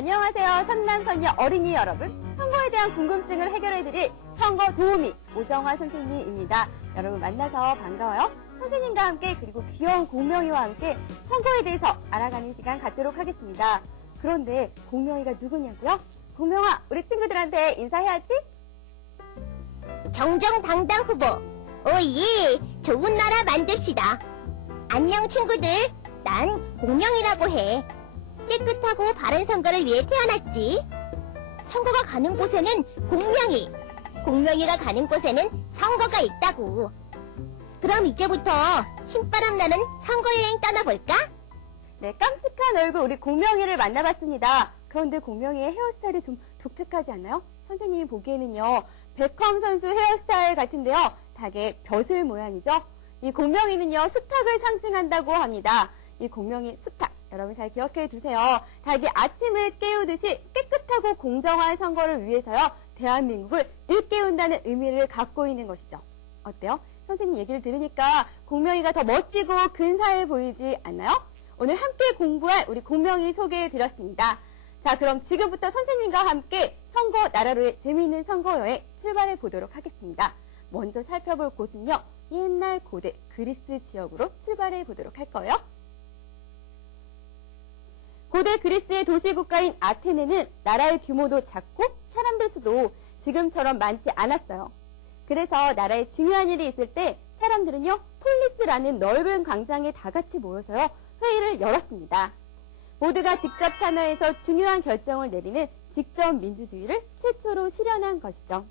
안녕하세요. 선남선녀 어린이 여러분. 선거에 대한 궁금증을 해결해드릴 선거 도우미 오정화 선생님입니다. 여러분 만나서 반가워요. 선생님과 함께 그리고 귀여운 공명이와 함께 선거에 대해서 알아가는 시간 갖도록 하겠습니다. 그런데 공명이가 누구냐고요? 공명아, 우리 친구들한테 인사해야지. 정정당당 후보, 오예, 좋은 나라 만듭시다. 안녕 친구들, 난 공명이라고 해. 깨끗하고 바른 선거를 위해 태어났지. 선거가 가는 곳에는 공명이, 공명이가 가는 곳에는 선거가 있다고. 그럼 이제부터 신바람 나는 선거여행 떠나볼까? 네, 깜찍한 얼굴 우리 공명이를 만나봤습니다. 그런데 공명이의 헤어스타일이 좀 독특하지 않나요? 선생님이 보기에는요, 베컴 선수 헤어스타일 같은데요. 닭의 벼슬 모양이죠. 이 공명이는요, 수탉을 상징한다고 합니다. 이 공명이 수탉, 여러분 잘 기억해 두세요. 닭이 아침을 깨우듯이 깨끗하고 공정한 선거를 위해서요, 대한민국을 일깨운다는 의미를 갖고 있는 것이죠. 어때요? 선생님 얘기를 들으니까 공명이가 더 멋지고 근사해 보이지 않나요? 오늘 함께 공부할 우리 공명이 소개해 드렸습니다. 자, 그럼 지금부터 선생님과 함께 선거 나라로의 재미있는 선거 여행 출발해 보도록 하겠습니다. 먼저 살펴볼 곳은요, 옛날 고대 그리스 지역으로 출발해 보도록 할 거예요. 고대 그리스의 도시국가인 아테네는 나라의 규모도 작고 사람들 수도 지금처럼 많지 않았어요. 그래서 나라에 중요한 일이 있을 때 사람들은요, 폴리스라는 넓은 광장에 다 같이 모여서요, 회의를 열었습니다. 모두가 직접 참여해서 중요한 결정을 내리는 직접 민주주의를 최초로 실현한 것이죠.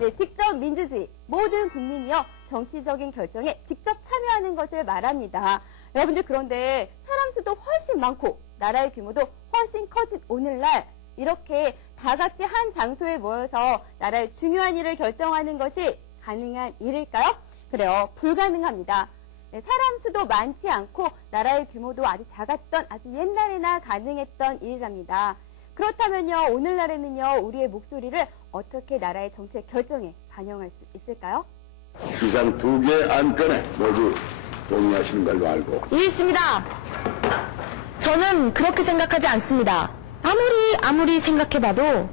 네, 직접 민주주의. 모든 국민이요, 정치적인 결정에 직접 참여하는 것을 말합니다. 여러분들, 그런데 사람 수도 훨씬 많고 나라의 규모도 훨씬 커진 오늘날 이렇게 다 같이 한 장소에 모여서 나라의 중요한 일을 결정하는 것이 가능한 일일까요? 그래요, 불가능합니다. 네, 사람 수도 많지 않고 나라의 규모도 아주 작았던 아주 옛날에나 가능했던 일이랍니다. 그렇다면요, 오늘날에는요, 우리의 목소리를 어떻게 나라의 정책 결정에 반영할 수 있을까요? 이상 두 개의 안건에 모두 동의하시는 걸로 알고. 있습니다. 저는 그렇게 생각하지 않습니다. 아무리 생각해봐도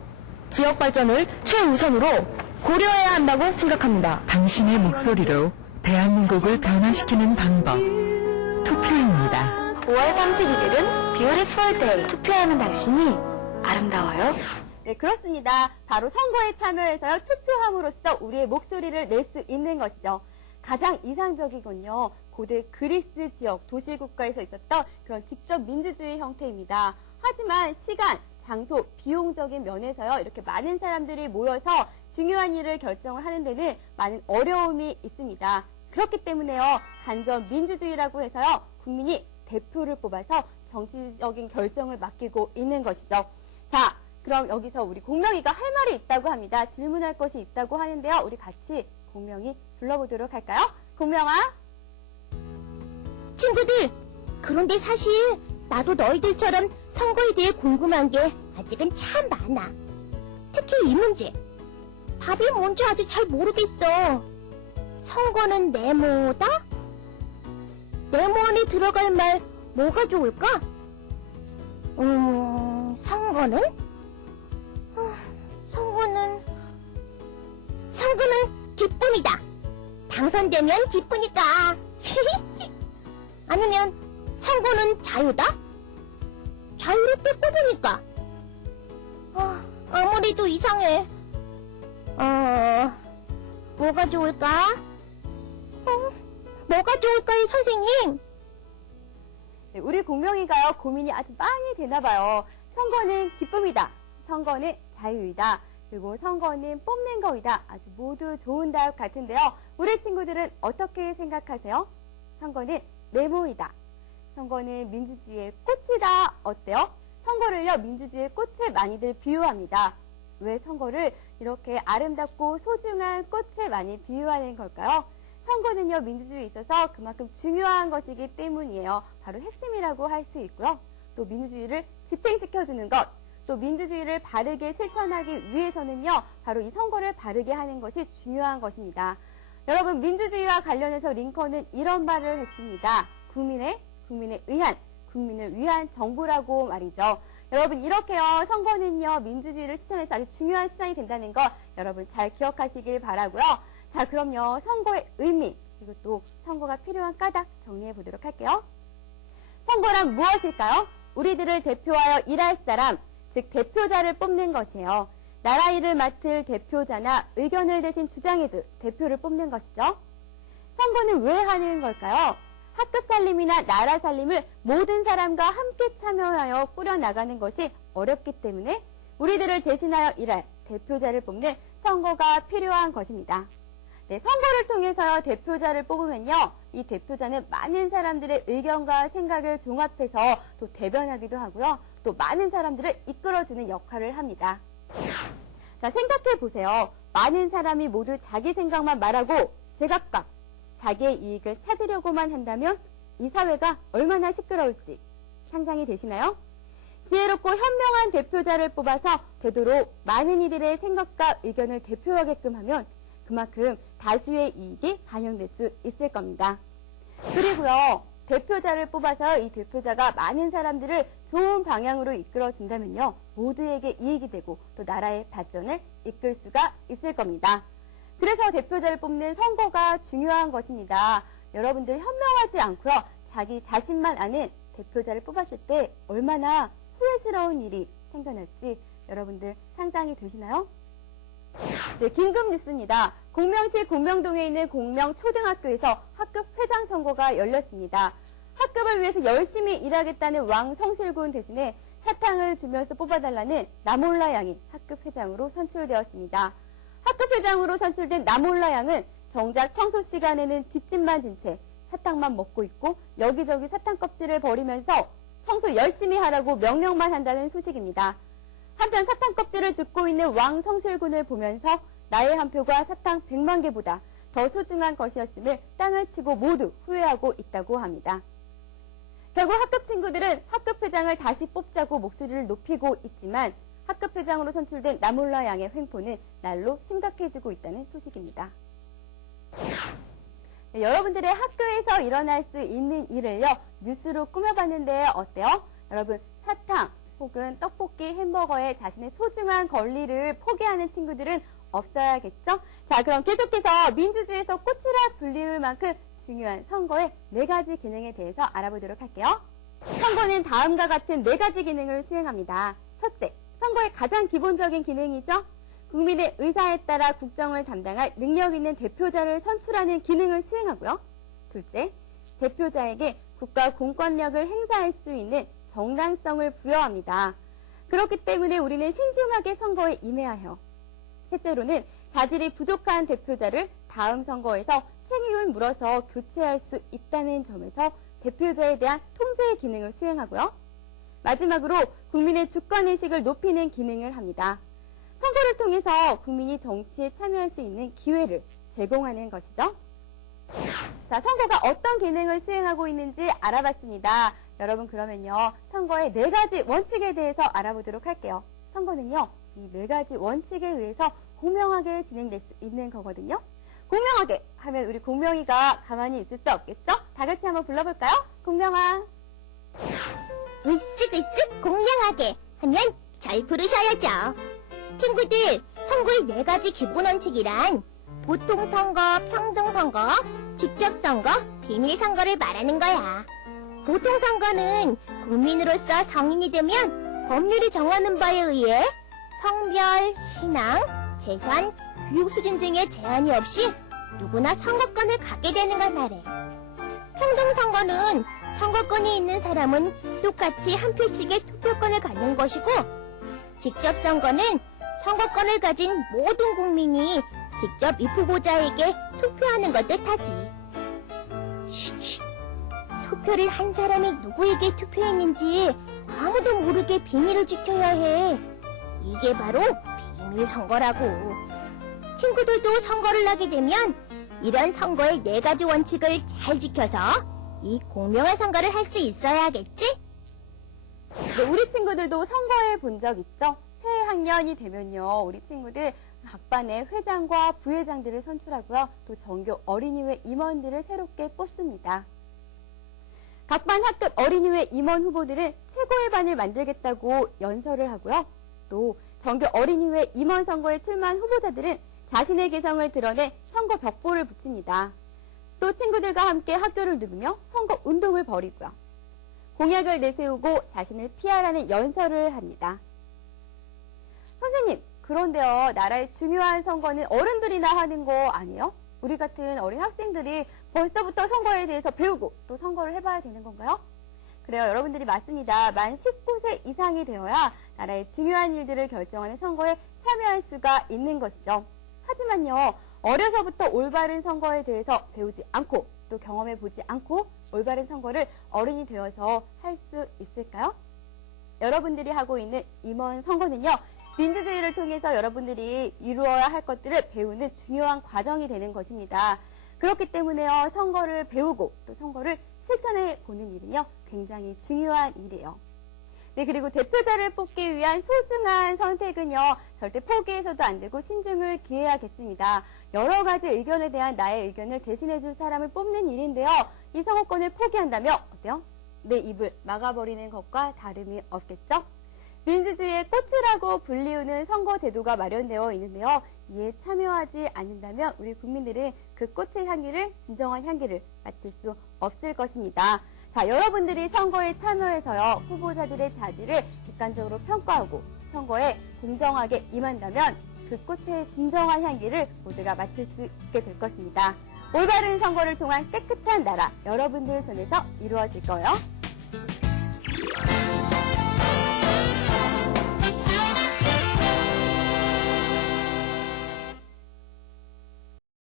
지역 발전을 최우선으로 고려해야 한다고 생각합니다. 당신의 목소리로 대한민국을 변화시키는 방법. 투표입니다. 5월 31일은 Beautiful Day. 투표하는 당신이 아름다워요. 네, 그렇습니다. 바로 선거에 참여해서요, 투표함으로써 우리의 목소리를 낼 수 있는 것이죠. 가장 이상적이군요. 고대 그리스 지역 도시국가에서 있었던 그런 직접 민주주의 형태입니다. 하지만 시간, 장소, 비용적인 면에서요, 이렇게 많은 사람들이 모여서 중요한 일을 결정을 하는 데는 많은 어려움이 있습니다. 그렇기 때문에요, 간접 민주주의라고 해서요, 국민이 대표를 뽑아서 정치적인 결정을 맡기고 있는 것이죠. 자, 그럼 여기서 우리 공명이가 할 말이 있다고 합니다. 질문할 것이 있다고 하는데요, 우리 같이 공명이 불러보도록 할까요? 공명아? 친구들, 그런데 사실 나도 너희들처럼 선거에 대해 궁금한 게 아직은 참 많아. 특히 이 문제. 답이 뭔지 아직 잘 모르겠어. 선거는 네모다? 네모 안에 들어갈 말 뭐가 좋을까? 선거는? 선거는 기쁨이다. 당선되면 기쁘니까. 아니면 선거는 자유다? 자유롭게 뽑으니까. 아무래도 이상해. 뭐가 좋을까? 뭐가 좋을까요, 선생님? 네, 우리 공명이가요, 고민이 아주 많이 되나 봐요. 선거는 기쁨이다. 선거는 자유이다. 그리고 선거는 뽑는 거이다. 아주 모두 좋은 답 같은데요. 우리 친구들은 어떻게 생각하세요? 선거는 네모이다. 선거는 민주주의의 꽃이다. 어때요? 선거를요, 민주주의의 꽃에 많이들 비유합니다. 왜 선거를 이렇게 아름답고 소중한 꽃에 많이 비유하는 걸까요? 선거는요, 민주주의에 있어서 그만큼 중요한 것이기 때문이에요. 바로 핵심이라고 할 수 있고요. 또 민주주의를 집행시켜주는 것, 또 민주주의를 바르게 실천하기 위해서는요, 바로 이 선거를 바르게 하는 것이 중요한 것입니다. 여러분, 민주주의와 관련해서 링컨은 이런 말을 했습니다. 국민을 위한 정부라고 말이죠. 여러분 이렇게요. 선거는요. 민주주의를 실천해서 아주 중요한 수단이 된다는 거 여러분 잘 기억하시길 바라고요. 자 그럼요. 선거의 의미 그리고 또 선거가 필요한 까닭 정리해 보도록 할게요. 선거란 무엇일까요? 우리들을 대표하여 일할 사람, 즉 대표자를 뽑는 것이에요. 나라 일을 맡을 대표자나 의견을 대신 주장해줄 대표를 뽑는 것이죠. 선거는 왜 하는 걸까요? 학급 살림이나 나라 살림을 모든 사람과 함께 참여하여 꾸려나가는 것이 어렵기 때문에 우리들을 대신하여 일할 대표자를 뽑는 선거가 필요한 것입니다. 네, 선거를 통해서 대표자를 뽑으면요. 이 대표자는 많은 사람들의 의견과 생각을 종합해서 또 대변하기도 하고요. 또 많은 사람들을 이끌어주는 역할을 합니다. 자, 생각해 보세요. 많은 사람이 모두 자기 생각만 말하고 제각각 자기의 이익을 찾으려고만 한다면 이 사회가 얼마나 시끄러울지 상상이 되시나요? 지혜롭고 현명한 대표자를 뽑아서 되도록 많은 이들의 생각과 의견을 대표하게끔 하면 그만큼 다수의 이익이 반영될 수 있을 겁니다. 그리고요, 대표자를 뽑아서 이 대표자가 많은 사람들을 좋은 방향으로 이끌어준다면요, 모두에게 이익이 되고 또 나라의 발전을 이끌 수가 있을 겁니다. 그래서 대표자를 뽑는 선거가 중요한 것입니다. 여러분들 현명하지 않고요, 자기 자신만 아는 대표자를 뽑았을 때 얼마나 후회스러운 일이 생겨날지 여러분들 상상이 되시나요? 네, 긴급 뉴스입니다. 공명시 공명동에 있는 공명초등학교에서 학급 회장 선거가 열렸습니다. 학급을 위해서 열심히 일하겠다는 왕성실군 대신에 사탕을 주면서 뽑아달라는 나몰라 양이 학급 회장으로 선출되었습니다. 학급 회장으로 선출된 나몰라 양은 정작 청소 시간에는 뒷짐만 진 채 사탕만 먹고 있고 여기저기 사탕 껍질을 버리면서 청소 열심히 하라고 명령만 한다는 소식입니다. 한편 사탕 껍질을 줍고 있는 왕성실군을 보면서 나의 한 표가 사탕 100만 개보다 더 소중한 것이었음을 땅을 치고 모두 후회하고 있다고 합니다. 결국 학급 친구들은 학급 회장을 다시 뽑자고 목소리를 높이고 있지만 학급 회장으로 선출된 나몰라 양의 횡포는 날로 심각해지고 있다는 소식입니다. 네, 여러분들의 학교에서 일어날 수 있는 일을요, 뉴스로 꾸며봤는데 어때요? 여러분, 사탕 혹은 떡볶이, 햄버거에 자신의 소중한 권리를 포기하는 친구들은 없어야겠죠? 자, 그럼 계속해서 민주주의에서 꽃이라 불리울 만큼 중요한 선거의 4가지 기능에 대해서 알아보도록 할게요. 선거는 다음과 같은 4가지 기능을 수행합니다. 첫째, 선거의 가장 기본적인 기능이죠. 국민의 의사에 따라 국정을 담당할 능력 있는 대표자를 선출하는 기능을 수행하고요. 둘째, 대표자에게 국가 공권력을 행사할 수 있는 정당성을 부여합니다. 그렇기 때문에 우리는 신중하게 선거에 임해야 해요. 셋째로는 자질이 부족한 대표자를 다음 선거에서 책임을 물어서 교체할 수 있다는 점에서 대표자에 대한 통제의 기능을 수행하고요. 마지막으로 국민의 주권의식을 높이는 기능을 합니다. 선거를 통해서 국민이 정치에 참여할 수 있는 기회를 제공하는 것이죠. 자, 선거가 어떤 기능을 수행하고 있는지 알아봤습니다. 여러분 그러면요, 선거의 4가지 원칙에 대해서 알아보도록 할게요. 선거는요, 이 4가지 원칙에 의해서 공명하게 진행될 수 있는 거거든요. 공명하게 하면 우리 공명이가 가만히 있을 수 없겠죠? 다 같이 한번 불러볼까요? 공명아. 으쓱으쓱 공명하게 하면 잘 부르셔야죠. 친구들, 선거의 4가지 기본 원칙이란 보통선거, 평등선거, 직접선거, 비밀선거를 말하는 거야. 보통선거는 국민으로서 성인이 되면 법률이 정하는 바에 의해 성별, 신앙, 재산, 교육 수준 등의 제한이 없이 누구나 선거권을 갖게 되는 걸 말해. 평등선거는 선거권이 있는 사람은 똑같이 한 표씩의 투표권을 갖는 것이고, 직접선거는 선거권을 가진 모든 국민이 직접 이 후보자에게 투표하는 것 뜻하지. 쉿, 투표를 한 사람이 누구에게 투표했는지 아무도 모르게 비밀을 지켜야 해. 이게 바로 비밀선거라고. 친구들도 선거를 하게 되면 이런 선거의 4가지 원칙을 잘 지켜서 이 공명한 선거를 할 수 있어야겠지? 네, 우리 친구들도 선거해 본 적 있죠? 새 학년이 되면요, 우리 친구들 각 반의 회장과 부회장들을 선출하고요, 또 전교 어린이회 임원들을 새롭게 뽑습니다. 각 반 학급 어린이회 임원 후보들은 최고의 반을 만들겠다고 연설을 하고요. 또 정규 어린이회 임원 선거에 출마한 후보자들은 자신의 개성을 드러내 선거 벽보를 붙입니다. 또 친구들과 함께 학교를 누비며 선거 운동을 벌이고요. 공약을 내세우고 자신을 피하라는 연설을 합니다. 선생님, 그런데요, 나라의 중요한 선거는 어른들이나 하는 거 아니에요? 우리 같은 어린 학생들이 벌써부터 선거에 대해서 배우고 또 선거를 해봐야 되는 건가요? 그래요, 여러분들이 맞습니다. 만 19세 이상이 되어야 나라의 중요한 일들을 결정하는 선거에 참여할 수가 있는 것이죠. 하지만요, 어려서부터 올바른 선거에 대해서 배우지 않고 또 경험해 보지 않고 올바른 선거를 어른이 되어서 할 수 있을까요? 여러분들이 하고 있는 임원 선거는요, 민주주의를 통해서 여러분들이 이루어야 할 것들을 배우는 중요한 과정이 되는 것입니다. 그렇기 때문에요, 선거를 배우고 또 선거를 실천해 보는 일은요, 굉장히 중요한 일이에요. 네, 그리고 대표자를 뽑기 위한 소중한 선택은요, 절대 포기해서도 안 되고 신중을 기해야겠습니다. 여러 가지 의견에 대한 나의 의견을 대신해 줄 사람을 뽑는 일인데요. 이 선거권을 포기한다면 어때요? 내 입을 막아버리는 것과 다름이 없겠죠? 민주주의의 꽃이라고 불리우는 선거 제도가 마련되어 있는데요. 이에 참여하지 않는다면 우리 국민들은 그 꽃의 향기를, 진정한 향기를 맡을 수 없을 것입니다. 자, 여러분들이 선거에 참여해서요, 후보자들의 자질을 객관적으로 평가하고 선거에 공정하게 임한다면 그 꽃의 진정한 향기를 모두가 맡을 수 있게 될 것입니다. 올바른 선거를 통한 깨끗한 나라, 여러분들 손에서 이루어질 거예요.